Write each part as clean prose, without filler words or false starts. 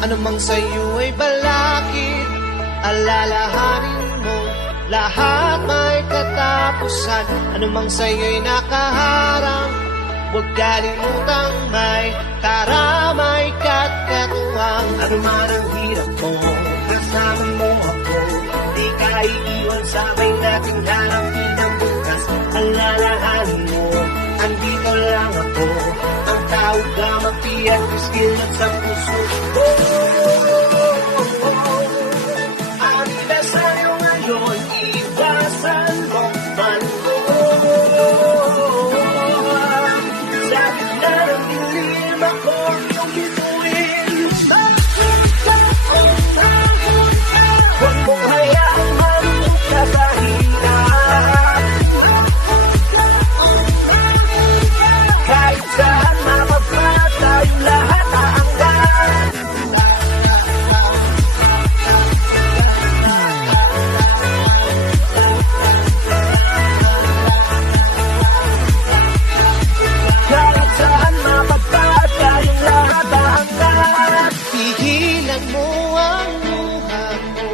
Anumang sa'yo ay balakid, alalahanin mo lahat may katapusan. Anumang sa'yo'y nakaharang, huwag kalimutang may karamay ka't katuwang. Ano man ang hirap mo, kasama mo ako. Di ka iiwan, sabay nating harapin ang bukas. Alalahanin mo, andito lang ako, ang tawag ka magtiyak, iskilan sa puso. Ang inasayo ngayon, iwasan mo man mo. Sa gitna ng dilim ako iyong bituin. Huwag mong hayaang marunong ka sa hirap. Kahit saan mapapa, tayong lahat aangkat. Kahit saan mapapa, tayong lahat aangkat. Pigilan mo ang luha mo,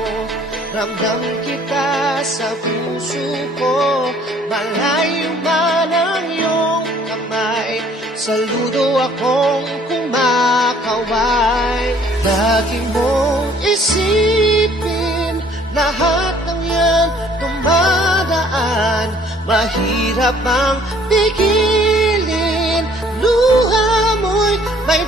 ramdam kita sa puso ko. Malayo man ang iyong kamay, saludo akong kumakaway. Lagi mong isipin, lahat ng yan dumadaan. Mahirap ang pigilin, luha mo'y may